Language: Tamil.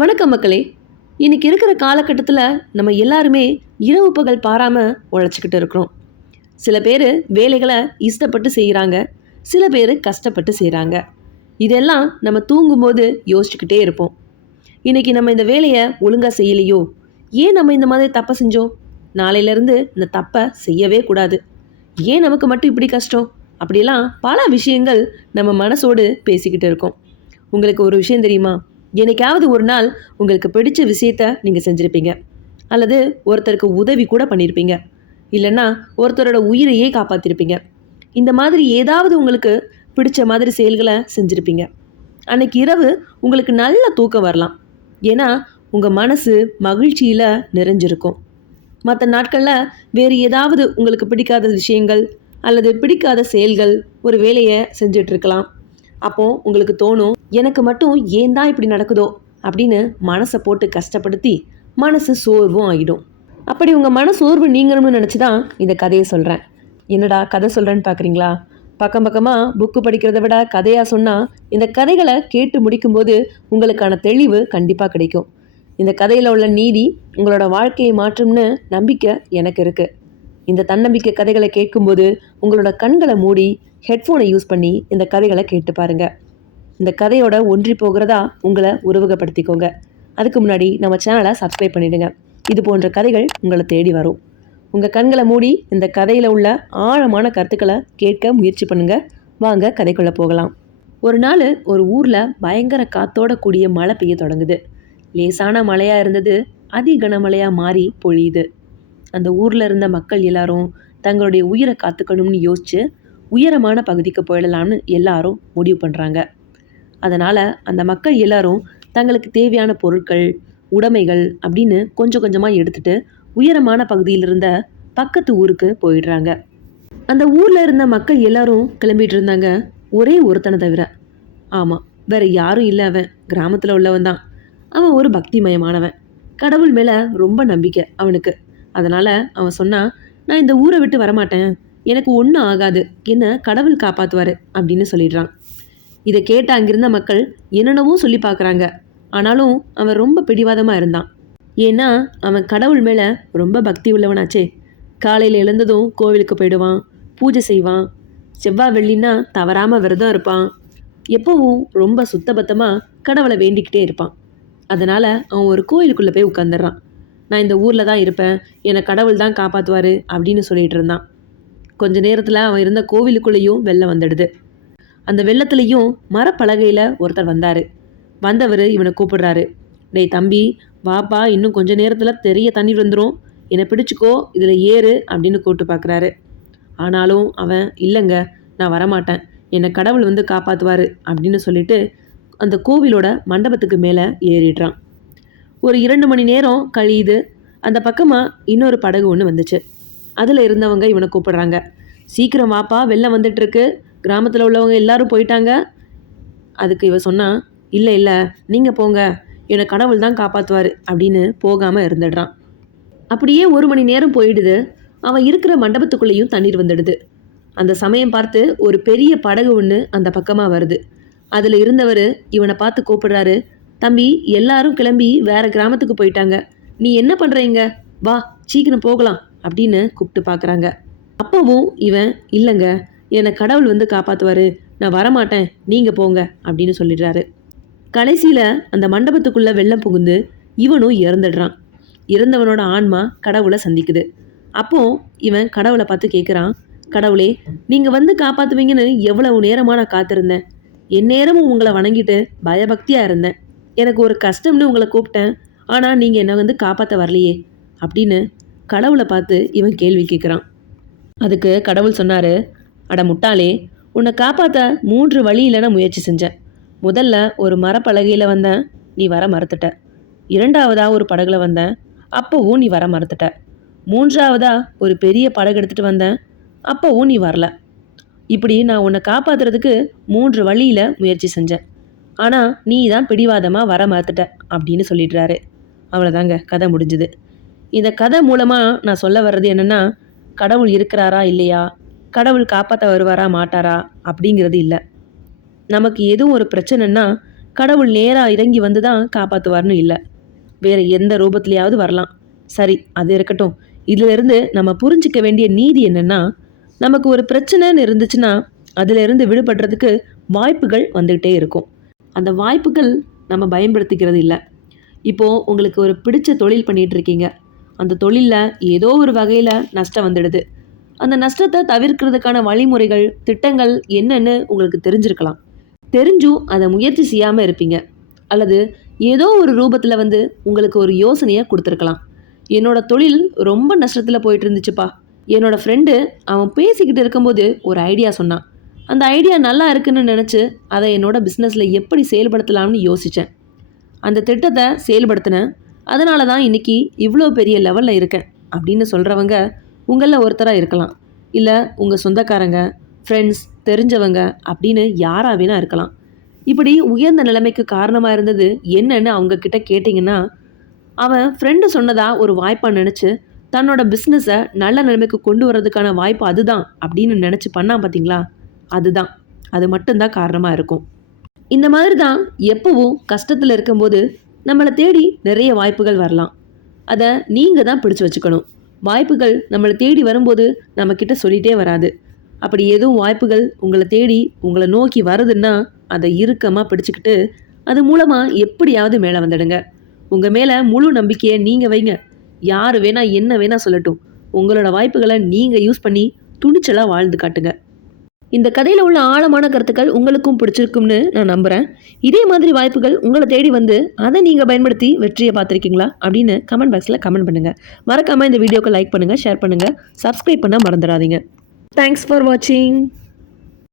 வணக்கம் மக்களே. இன்னைக்கு இருக்கிற காலகட்டத்தில் நம்ம எல்லாருமே இரவு பகல் பாராமல் உழைச்சிக்கிட்டு இருக்கிறோம். சில பேர் வேலைகளை இஷ்டப்பட்டு செய்கிறாங்க சில பேர் கஷ்டப்பட்டு செய்கிறாங்க இதெல்லாம் நம்ம தூங்கும்போது யோசிச்சுக்கிட்டே இருப்போம். இன்னைக்கு நம்ம இந்த வேலையை ஒழுங்காக செய்யலையோ? ஏன் நம்ம இந்த மாதிரி தப்பை செஞ்சோம்? நாளையிலேருந்து இந்த தப்பை செய்யவே கூடாது. ஏன் நமக்கு மட்டும் இப்படி கஷ்டம்? அப்படிலாம் பல விஷயங்கள் நம்ம மனசோடு பேசிக்கிட்டு இருக்கோம். உங்களுக்கு ஒரு விஷயம் தெரியுமா? என்னைக்காவது ஒரு நாள் உங்களுக்கு பிடிச்ச விஷயத்த நீங்கள் செஞ்சுருப்பீங்க. அல்லது ஒருத்தருக்கு உதவி கூட பண்ணியிருப்பீங்க இல்லைன்னா ஒருத்தரோட உயிரையே காப்பாற்றிருப்பீங்க இந்த மாதிரி ஏதாவது உங்களுக்கு பிடிச்ச மாதிரி செயல்களை செஞ்சுருப்பீங்க. அன்னைக்கு இரவு உங்களுக்கு நல்ல தூக்கம் வரலாம். ஏன்னா உங்கள் மனசு மகிழ்ச்சியில் நிறைஞ்சிருக்கும். மற்ற நாட்களில் வேறு ஏதாவது உங்களுக்கு பிடிக்காத விஷயங்கள் அல்லது பிடிக்காத செயல்கள் ஒரு வேலையை செஞ்சுட்டு அப்போது அப்போ உங்களுக்கு தோணும் எனக்கு மட்டும் ஏன் தான் இப்படி நடக்குதோ அப்படின்னு மனசை போட்டு கஷ்டப்படுத்தி மனசு சோர்வும் ஆகிடும் அப்படி உங்கள் மன சோர்வு நீங்கணும்னு நினச்சி தான் இந்த கதையை சொல்கிறேன் என்னடா கதை சொல்கிறேன்னு பார்க்குறீங்களா பக்கம் பக்கமாக புக்கு படிக்கிறத விட கதையாக சொன்னால் இந்த கதைகளை கேட்டு முடிக்கும்போது உங்களுக்கான தெளிவு கண்டிப்பாக கிடைக்கும். இந்த கதையில் உள்ள நீதி உங்களோட வாழ்க்கையை மாற்றும்னு நம்பிக்கை எனக்கு இருக்குது இந்த தன்னம்பிக்கை கதைகளை கேட்கும்போது உங்களோட கண்களை மூடி ஹெட்ஃபோனை யூஸ் பண்ணி இந்த கதைகளை கேட்டு பாருங்க. இந்த கதையோட ஒன்றி போகிறதா உங்களை உருவகப்படுத்திக்கோங்க. அதுக்கு முன்னாடி நம்ம சேனலை சப்ஸ்கிரைப் பண்ணிடுங்க. இது போன்ற கதைகள் உங்களை தேடி வரும். உங்கள் கண்களை மூடி இந்த கதையில் உள்ள ஆழமான கருத்துக்களை கேட்க முயற்சி பண்ணுங்க. வாங்க கதைக்குள்ளே போகலாம். ஒரு நாள் ஒரு ஊரில் பயங்கர காத்தோட கூடிய மழை பெய்ய தொடங்குது. லேசான மழையாக இருந்தது அதி கனமழையாக மாறி பொழியுது. அந்த ஊரில் இருந்த மக்கள் எல்லாரும் தங்களுடைய உயிரை காத்துக்கணும்னு யோசிச்சு உயரமான பகுதிக்கு போயிடலாம்னு எல்லாரும் முடிவு பண்ணுறாங்க அதனால் அந்த மக்கள் எல்லாரும் தங்களுக்கு தேவையான பொருட்கள் உடைமைகள் அப்படின்னு கொஞ்சம் கொஞ்சமாக எடுத்துட்டு உயரமான பகுதியில் இருந்த பக்கத்து ஊருக்கு போயிடுறாங்க. அந்த ஊரில் இருந்த மக்கள் எல்லாரும் கிளம்பிட்டு இருந்தாங்க. ஒரே ஒருத்தனை தவிர. ஆமாம் வேற யாரும் இல்லை அவன். கிராமத்தில் உள்ளவன் தான் அவன் ஒரு பக்திமயமானவன். கடவுள் மேலே ரொம்ப நம்பிக்கை அவனுக்கு. அதனால் அவன் சொன்னான் நான் இந்த ஊரை விட்டு வரமாட்டேன். எனக்கு ஒன்றும் ஆகாது. என்ன கடவுள் காப்பாற்றுவார் அப்படின்னு சொல்லிடுறான். இதை கேட்ட அங்கிருந்த மக்கள் என்னென்னவோ சொல்லி பார்க்குறாங்க. ஆனாலும் அவன் ரொம்ப பிடிவாதமாக இருந்தான். ஏன்னா அவன் கடவுள் மேலே ரொம்ப பக்தி உள்ளவனாச்சே. காலையில் எழுந்ததும் கோவிலுக்கு போயிடுவான் பூஜை செய்வான். செவ்வாய் வெள்ளின்னா தவறாமல் விரதம் இருப்பான். எப்பவும் ரொம்ப சுத்தபத்தமாக கடவுளை வேண்டிக்கிட்டே இருப்பான். அதனால் அவன் ஒரு கோயிலுக்குள்ளே போய் உட்காந்துடுறான் நான் இந்த ஊரில் தான் இருப்பேன். என்னை கடவுள் தான் காப்பாற்றுவார் அப்படின்னு சொல்லிட்டு இருந்தான். கொஞ்ச நேரத்தில் அவன் இருந்த கோவிலுக்குள்ளேயும் வெள்ளம் வந்துடுது. அந்த வெள்ளத்துலேயும் மரப்பலகையில் ஒருத்தர் வந்தார். வந்தவர் இவனை கூப்பிடுறாரு. டேய் தம்பி வாப்பா இன்னும் கொஞ்ச நேரத்தில் தெரிய தண்ணி வந்துடும் என்னை பிடிச்சிக்கோ இதில் ஏறு அப்படின்னு கூப்பிட்டு பார்க்குறாரு ஆனாலும் அவன் இல்லைங்க நான் வரமாட்டேன். என்னை கடவுள் வந்து காப்பாற்றுவார் அப்படின்னு சொல்லிட்டு அந்த கோவிலோட மண்டபத்துக்கு மேலே ஏறிடுறான். ஒரு இரண்டு மணி நேரம் கழியுது. அந்த பக்கமாக இன்னொரு படகு ஒன்று வந்துச்சு. அதில் இருந்தவங்க இவனை கூப்பிடுறாங்க. சீக்கிரம் வாப்பா வெளில வந்துட்டுருக்கு. கிராமத்தில் உள்ளவங்க எல்லாரும் போயிட்டாங்க. அதுக்கு இவ சொன்னான் இல்லை இல்லை நீங்கள் போங்க. என்னை கடவுள் தான் காப்பாற்றுவார் அப்படின்னு போகாமல் இருந்துடுறான். அப்படியே ஒரு மணி நேரம் போயிடுது. அவன் இருக்கிற மண்டபத்துக்குள்ளேயும் தண்ணீர் வந்துடுது. அந்த சமயம் பார்த்து ஒரு பெரிய படகு ஒன்று அந்த பக்கமாக வருது. அதில் இருந்தவர் இவனை பார்த்து கூப்பிடுறாரு தம்பி எல்லாரும் கிளம்பி வேற கிராமத்துக்கு போயிட்டாங்க. நீ என்ன பண்ணுறீங்க வா சீக்கிரம் போகலாம் அப்படின்னு கூப்பிட்டு பார்க்குறாங்க அப்பவும் இவன் இல்லைங்க என்னை கடவுள் வந்து காப்பாற்றுவார் நான் வரமாட்டேன் நீங்கள் போங்க அப்படின்னு சொல்லிடுறாரு. கடைசியில் அந்த மண்டபத்துக்குள்ளே வெள்ளம் புகுந்து இவனும் இறந்துடுறான். இறந்தவனோட ஆன்மா கடவுளை சந்திக்குது. அப்போ இவன் கடவுளை பார்த்து கேட்குறான் கடவுளே நீங்கள் வந்து காப்பாற்றுவீங்கன்னு எவ்வளவு நேரமாக நான் காத்திருந்தேன். எந்நேரமும் உங்களை வணங்கிட்டு பயபக்தியாக இருந்தேன். எனக்கு ஒரு கஷ்டம்னு உங்களை கூப்பிட்டேன். ஆனால் நீங்கள் என்னை வந்து காப்பாற்ற வரலையே அப்படின்னு கடவுளை பார்த்து இவன் கேள்வி கேட்குறான் அதுக்கு கடவுள் சொன்னார் அட முட்டாளே உன்னை காப்பாற்ற மூன்று வழியில் நான் முயற்சி செஞ்சேன். முதல்ல ஒரு மரப்பலகையில் வந்தேன் நீ வர மறுத்துட்ட. இரண்டாவதாக ஒரு படகுல வந்தேன் அப்போவும் நீ வர மறுத்துட்ட. மூன்றாவதாக ஒரு பெரிய படகு எடுத்துகிட்டு வந்தேன் அப்போவும் நீ வரல. இப்படி நான் உன்னை காப்பாற்றுறதுக்கு மூன்று வழியில் முயற்சி செஞ்சேன். ஆனால் நீ தான் பிடிவாதமாக வர மறுத்துட்ட அப்படின்னு சொல்லிடுறாரு. அவ்வளோதாங்க கதை முடிஞ்சுது. இந்த கதை மூலமாக நான் சொல்ல வர்றது என்னென்னா கடவுள் இருக்கிறாரா இல்லையா? கடவுள் காப்பாற்ற வருவாரா மாட்டாரா? அப்படிங்கிறது இல்லை. நமக்கு எதுவும் ஒரு பிரச்சனைன்னா கடவுள் நேராக இறங்கி வந்து தான் காப்பாற்றுவார்னு இல்லை. வேறு எந்த ரூபத்துலேயாவது வரலாம். சரி அது இருக்கட்டும். இதிலிருந்து நம்ம புரிஞ்சிக்க வேண்டிய நீதி என்னென்னா நமக்கு ஒரு பிரச்சனைன்னு இருந்துச்சுன்னா அதிலிருந்து விடுபடுறதுக்கு வாய்ப்புகள் வந்துக்கிட்டே இருக்கும். அந்த வாய்ப்புகள் நம்ம பயன்படுத்திக்கிறது இல்லை இப்போது உங்களுக்கு ஒரு பிடிச்ச தொழில் பண்ணிகிட்ருக்கீங்க இருக்கீங்க அந்த தொழிலில் ஏதோ ஒரு வகையில் நஷ்டம் வந்துடுது. அந்த நஷ்டத்தை தவிர்க்கிறதுக்கான வழிமுறைகள் திட்டங்கள் என்னன்னு உங்களுக்கு தெரிஞ்சிருக்கலாம். தெரிஞ்சும் அதை முயற்சி செய்யாமல் இருப்பீங்க. அல்லது ஏதோ ஒரு ரூபத்தில் வந்து உங்களுக்கு ஒரு யோசனையை கொடுத்துருக்கலாம். என்னோடய தொழில் ரொம்ப நஷ்டத்தில் போயிட்டு இருந்துச்சுப்பா. என்னோடய ஃப்ரெண்டு அவன் பேசிக்கிட்டு இருக்கும்போது ஒரு ஐடியா சொன்னான். அந்த ஐடியா நல்லா இருக்குன்னு நினச்சி அதை என்னோடய பிஸ்னஸில் எப்படி செயல்படுத்தலாம்னு யோசித்தேன் அந்த திட்டத்தை செயல்படுத்தினேன். அதனால தான் இன்னைக்கு இவ்வளோ பெரிய லெவலில் இருக்கேன் அப்படின்னு சொல்கிறவங்க உங்களில் ஒருத்தராக இருக்கலாம். இல்லை உங்கள் சொந்தக்காரங்க ஃப்ரெண்ட்ஸ் தெரிஞ்சவங்க அப்படின்னு யாராக வேணா இருக்கலாம். இப்படி உயர்ந்த நிலைமைக்கு காரணமாக இருந்தது என்னன்னு அவங்கக்கிட்ட கேட்டிங்கன்னா அவன் ஃப்ரெண்டு சொன்னதாக ஒரு வாய்ப்பாக நினச்சி தன்னோட பிஸ்னஸை நல்ல நிலைமைக்கு கொண்டு வர்றதுக்கான வாய்ப்பு அதுதான் அப்படின்னு நினச்சி பண்ணான் பார்த்தீங்களா அதுதான். அது மட்டும்தான் காரணமாக இருக்கும். இந்த மாதிரி தான் எப்பவும் கஷ்டத்தில் இருக்கும்போது நம்மளை தேடி நிறைய வாய்ப்புகள் வரலாம். அதை நீங்கள் தான் பிடிச்சி வச்சுக்கணும். வாய்ப்புகள் நம்மளை தேடி வரும்போது நம்மக்கிட்ட சொல்லிகிட்டே வராது. அப்படி எதுவும் வாய்ப்புகள் உங்களை தேடி உங்களை நோக்கி வருதுன்னா அதை இறுக்கமாக பிடிச்சிக்கிட்டு அது மூலமாக எப்படியாவது மேலே வந்துடுங்க. உங்கள் மேலே முழு நம்பிக்கையை நீங்கள் வைங்க. யார் வேணால் என்ன வேணால் சொல்லட்டும். உங்களோட வாய்ப்புகளை நீங்கள் யூஸ் பண்ணி துணிச்சலாக வாழ்ந்து காட்டுங்க. இந்த கதையில் உள்ள ஆழமான கருத்துக்கள் உங்களுக்கும் பிடிச்சிருக்கும்னு நான் நம்புகிறேன் இதே மாதிரி வாய்ப்புகள் உங்களை தேடி வந்து அதை நீங்கள் பயன்படுத்தி வெற்றியை பார்த்துருக்கீங்களா அப்படின்னு கமெண்ட் பாக்ஸில் கமெண்ட் பண்ணுங்கள் மறக்காமல் இந்த வீடியோக்கு லைக் பண்ணுங்கள் ஷேர் பண்ணுங்கள் சப்ஸ்கிரைப் பண்ண மறந்துடாதீங்க. தேங்க்ஸ் ஃபார் வாட்சிங்